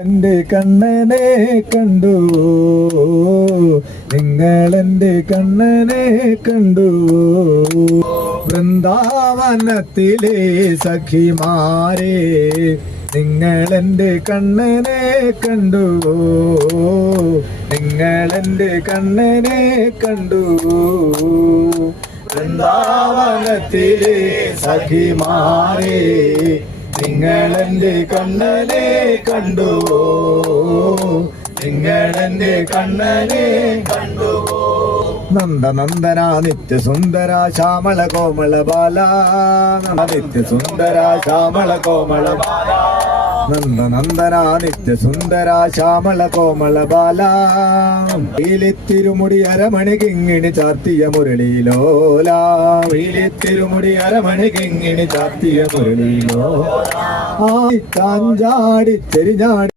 എന്റെ കണ്ണനെ കണ്ടു, നിങ്ങളെന്റെ കണ്ണനെ കണ്ടു. വൃന്ദാവനത്തിലെ സഖിമാരെ, നിങ്ങളെന്റെ കണ്ണനെ കണ്ടു, നിങ്ങളെന്റെ കണ്ണനെ കണ്ടു. വൃന്ദാവനത്തിലെ സഖിമാരെ, നിങ്ങളെന്റെ കണ്ണനെ കണ്ടു, നിങ്ങളെന്റെ കണ്ണനെ കണ്ടു. നന്ദനന്ദന നിത്യസുന്ദര ശ്യാമള കോമള ബാല, നിത്യസുന്ദര ശ്യാമള കോമള ബാല. നന്ദനന്ദന നിത്യസുന്ദര ശ്യാമള കോമള ബാല. വീലിത്തിരുമുടി അരമണി കിങ്ങിണി ചാർത്തിയ മുരളിയിലോല, വീലിത്തിരുമുടി അരമണി കിങ്ങിണി ചാർത്തിയ മുരളിയിലോല. ആ ചാഞ്ചാടി ചെരിഞ്ഞാടി